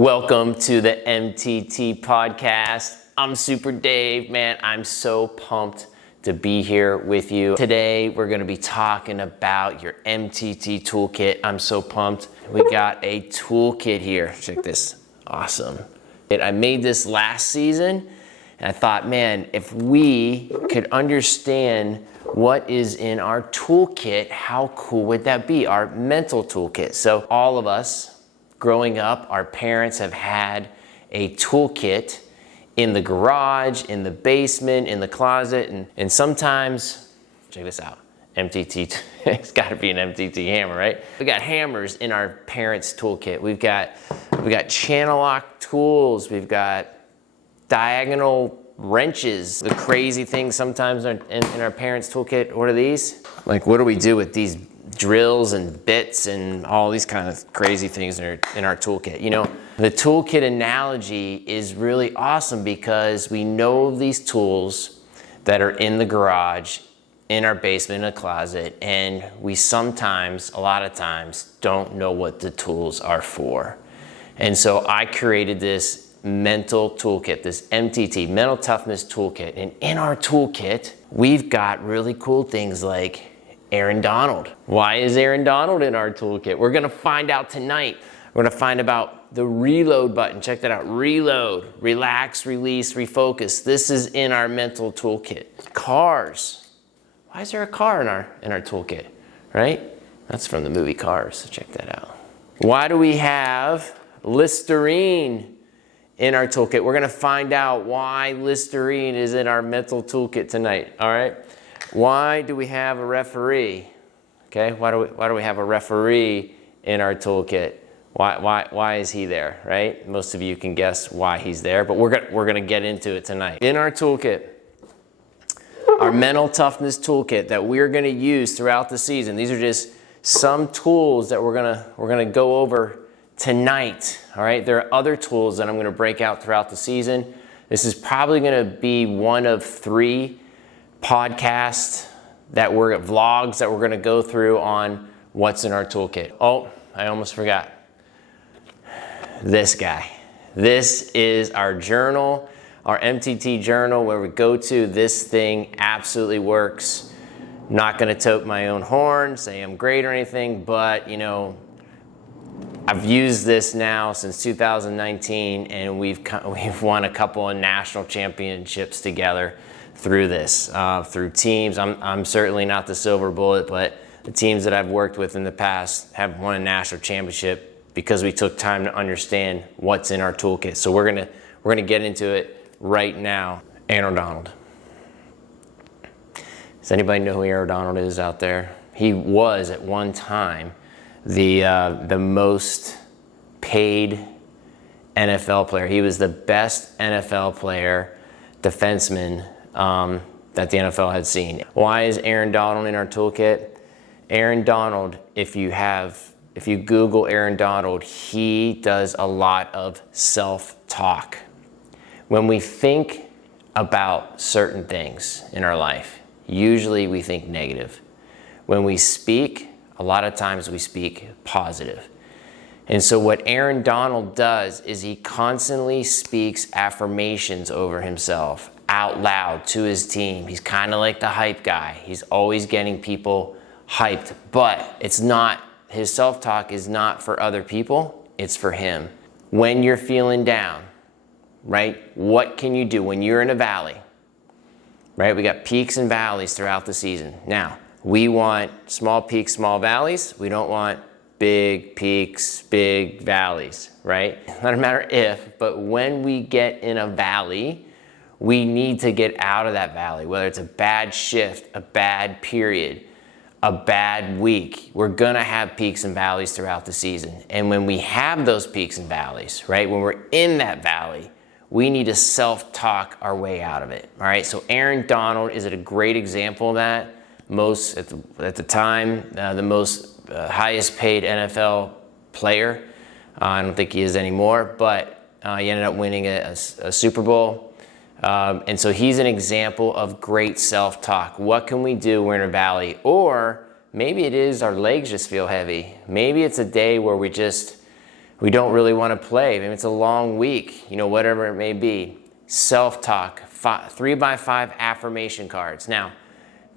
Welcome to the MTT podcast. I'm Super Dave, man. I'm so pumped to be here with you. Today, we're gonna be talking about your MTT toolkit. I'm so pumped. We got a toolkit here. Check this, awesome. I made this last season, and I thought, man, if we could understand what is in our toolkit, how cool would that be? Our mental toolkit. So all of us, growing up, our parents have had a toolkit in the garage, in the basement, in the closet, and sometimes, check this out, MTT, it's gotta be an MTT hammer, right? We got hammers in our parents' toolkit. We got channel lock tools, we've got diagonal wrenches. The crazy things sometimes in our parents' toolkit, what are these? Like, what do we do with these drills and bits and all these kind of crazy things in our toolkit? You know, the toolkit analogy is really awesome because we know these tools that are in the garage, in our basement, in a closet, and we sometimes, a lot of times, don't know what the tools are for. And so I created this mental toolkit, this MTT, mental toughness toolkit. And in our toolkit, we've got really cool things like Aaron Donald. Why is Aaron Donald in our toolkit? We're gonna find out tonight. We're gonna find about the reload button. Check that out, reload, relax, release, refocus. This is in our mental toolkit. Cars. Why is there a car in our toolkit, right? That's from the movie Cars, so check that out. Why do we have Listerine in our toolkit? We're gonna find out why Listerine is in our mental toolkit tonight, all right? Why do we have a referee? Okay, why do we have a referee in our toolkit? Why is he there, right? Most of you can guess why he's there, but we're gonna get into it tonight. In our toolkit, our mental toughness toolkit that we're gonna use throughout the season. These are just some tools that we're gonna go over tonight, all right? There are other tools that I'm gonna break out throughout the season. This is probably gonna be one of 3 podcasts vlogs that we're gonna go through on what's in our toolkit. Oh, I almost forgot. This guy. This is our journal, our MTT journal where we go to. This thing absolutely works. Not gonna tote my own horn, say I'm great or anything, but you know, I've used this now since 2019 and we've won a couple of national championships together through this, through teams. I'm certainly not the silver bullet, but the teams that I've worked with in the past have won a national championship because we took time to understand what's in our toolkit. So we're gonna get into it right now. Aaron Donald. Does anybody know who Aaron Donald is out there? He was at one time the most paid NFL player. He was the best NFL player, defenseman, that the NFL had seen. Why is Aaron Donald in our toolkit? Aaron Donald, if you Google Aaron Donald, he does a lot of self-talk. When we think about certain things in our life, usually we think negative. When we speak, a lot of times we speak positive. And so what Aaron Donald does is he constantly speaks affirmations over himself out loud to his team. He's kind of like the hype guy. He's always getting people hyped, but his self-talk is not for other people, it's for him. When you're feeling down, right? What can you do when you're in a valley, right? We got peaks and valleys throughout the season. Now, we want small peaks, small valleys. We don't want big peaks, big valleys, right? Not a matter if, but when we get in a valley, we need to get out of that valley, whether it's a bad shift, a bad period, a bad week. We're gonna have peaks and valleys throughout the season. And when we have those peaks and valleys, right, when we're in that valley, we need to self-talk our way out of it, all right? So Aaron Donald is a great example of that. At the time, the most highest paid NFL player. I don't think he is anymore, but he ended up winning a Super Bowl. And so he's an example of great self-talk. What can we do? We're in a valley. Or maybe it is our legs just feel heavy. Maybe it's a day where we just We don't really want to play. Maybe it's a long week, whatever it may be. Self-talk, 3x5 affirmation cards. Now,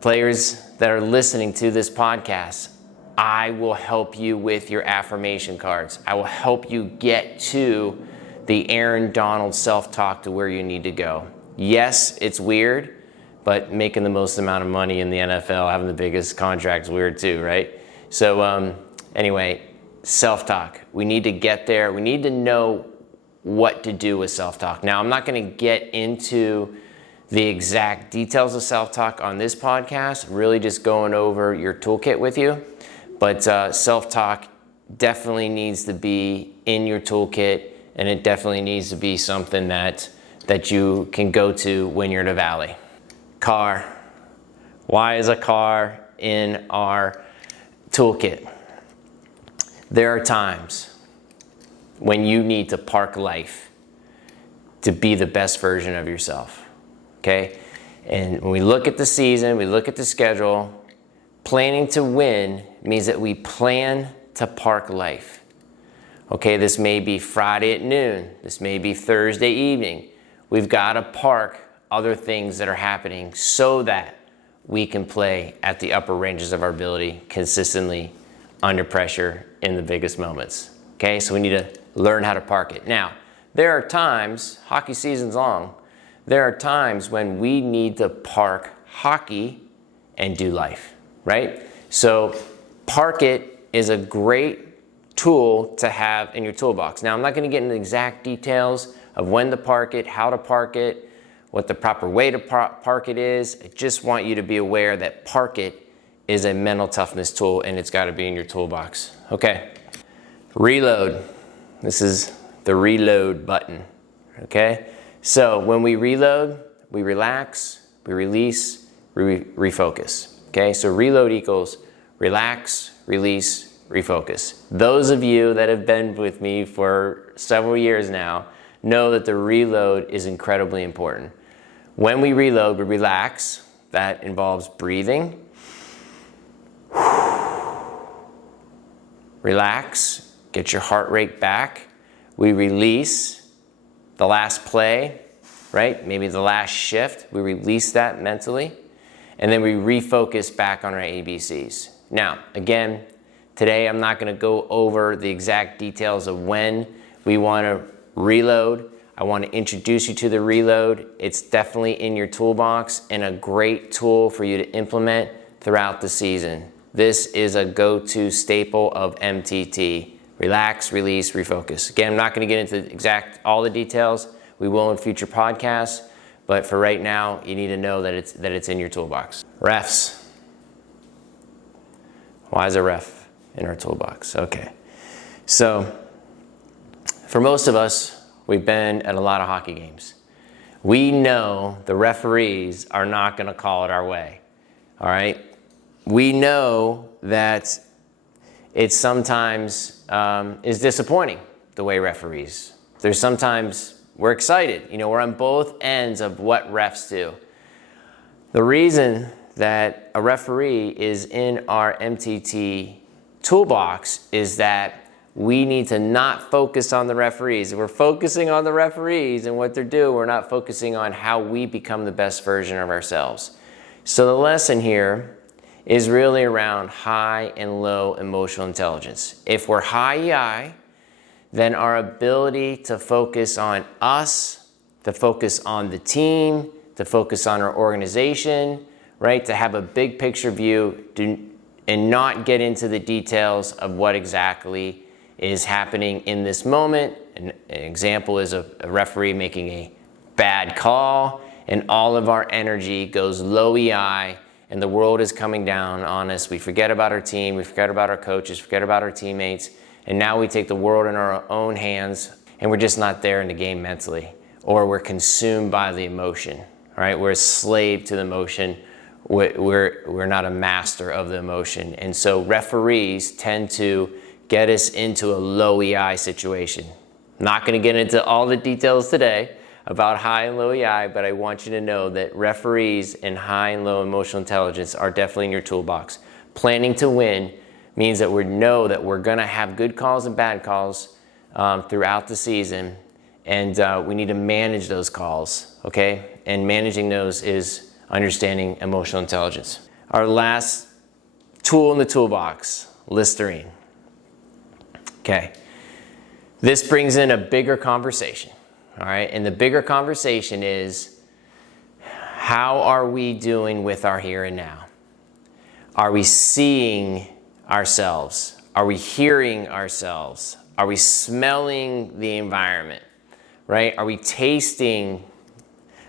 players that are listening to this podcast, I will help you with your affirmation cards. I will help you get to the Aaron Donald self-talk to where you need to go. Yes, it's weird, but making the most amount of money in the NFL, having the biggest contract is weird too, right? So anyway, self-talk. We need to get there. We need to know what to do with self-talk. Now, I'm not going to get into the exact details of self-talk on this podcast. I'm really just going over your toolkit with you. But self-talk definitely needs to be in your toolkit, and it definitely needs to be something that you can go to when you're in a valley. Car. Why is a car in our toolkit? There are times when you need to park life to be the best version of yourself, okay? And when we look at the season, we look at the schedule, planning to win means that we plan to park life. Okay, this may be Friday at noon. This may be Thursday evening. We've got to park other things that are happening so that we can play at the upper ranges of our ability consistently under pressure in the biggest moments. Okay, so we need to learn how to park it. Now, there are times, hockey season's long, there are times when we need to park hockey and do life, right? So park it is a great tool to have in your toolbox. Now, I'm not going to get into exact details of when to park it, how to park it, what the proper way to park it is. I just want you to be aware that park it is a mental toughness tool, and it's got to be in your toolbox. Okay, reload. This is the reload button, okay? So when we reload, we relax, we release, we refocus, okay? So reload equals relax, release, refocus. Those of you that have been with me for several years now know that the reload is incredibly important. When we reload, we relax. That involves breathing. Relax, get your heart rate back. We release the last play, right? Maybe the last shift. We release that mentally. And then we refocus back on our ABCs. Now, again, today I'm not going to go over the exact details of when we want to reload. I want to introduce you to the reload. It's definitely in your toolbox and a great tool for you to implement throughout the season. This is a go-to staple of MTT. Relax, release, refocus. Again, I'm not going to get into all the details. We will in future podcasts, but for right now, you need to know that it's in your toolbox. Refs. Why is a ref in our toolbox? Okay. So, for most of us, we've been at a lot of hockey games. We know the referees are not going to call it our way. All right? We know that it sometimes is disappointing the way referees. There's sometimes we're excited. We're on both ends of what refs do. The reason that a referee is in our MTT toolbox is that we need to not focus on the referees. If we're focusing on the referees and what they're doing, we're not focusing on how we become the best version of ourselves. So the lesson here is really around high and low emotional intelligence. If we're high EI, then our ability to focus on us, to focus on the team, to focus on our organization, right? To have a big picture view and not get into the details of what exactly is happening in this moment. An example is a referee making a bad call and all of our energy goes low EI and the world is coming down on us. We forget about our team, we forget about our coaches, forget about our teammates, and now we take the world in our own hands and we're just not there in the game mentally, or we're consumed by the emotion, right? We're a slave to the emotion. We're not a master of the emotion. And so referees tend to get us into a low EI situation. I'm not going to get into all the details today about high and low EI, but I want you to know that referees and high and low emotional intelligence are definitely in your toolbox. Planning to win means that we know that we're going to have good calls and bad calls throughout the season, and we need to manage those calls, okay? And managing those is understanding emotional intelligence. Our last tool in the toolbox, Listerine. Okay, this brings in a bigger conversation, all right? And the bigger conversation is, how are we doing with our here and now? Are we seeing ourselves? Are we hearing ourselves? Are we smelling the environment, right? Are we tasting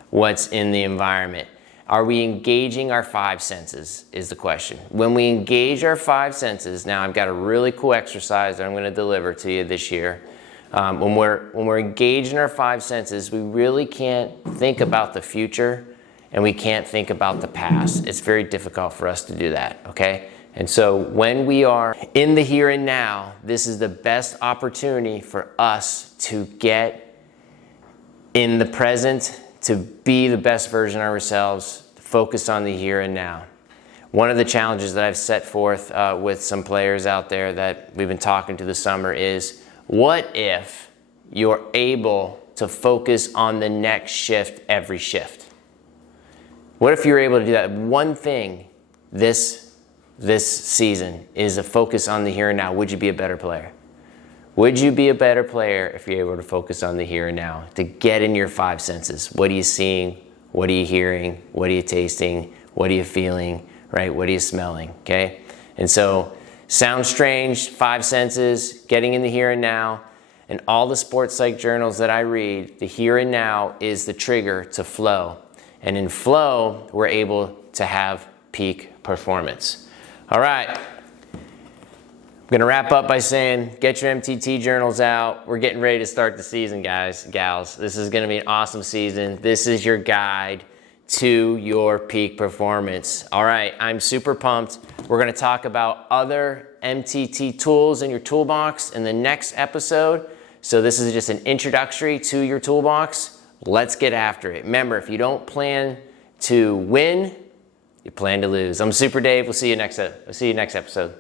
what's in the environment? Are we engaging our five senses is the question. When we engage our five senses, now I've got a really cool exercise that I'm going to deliver to you this year. When we're engaged in our five senses, we really can't think about the future and we can't think about the past. It's very difficult for us to do that, okay? And so when we are in the here and now, this is the best opportunity for us to get in the present, to be the best version of ourselves, focus on the here and now. One of the challenges that I've set forth with some players out there that we've been talking to this summer is, what if you're able to focus on the next shift every shift? What if you're able to do that? One thing this season is a focus on the here and now. Would you be a better player? Would you be a better player if you're able to focus on the here and now, to get in your five senses? What are you seeing? What are you hearing? What are you tasting? What are you feeling? Right? What are you smelling? Okay? And so, sounds strange, five senses, getting in the here and now. And all the sports psych journals that I read, the here and now is the trigger to flow. And in flow, we're able to have peak performance. All right. I'm going to wrap up by saying, get your MTT journals out. We're getting ready to start the season, guys, gals. This is going to be an awesome season. This is your guide to your peak performance. All right, I'm super pumped. We're going to talk about other MTT tools in your toolbox in the next episode. So this is just an introductory to your toolbox. Let's get after it. Remember, if you don't plan to win, you plan to lose. I'm Super Dave. We'll see you next episode.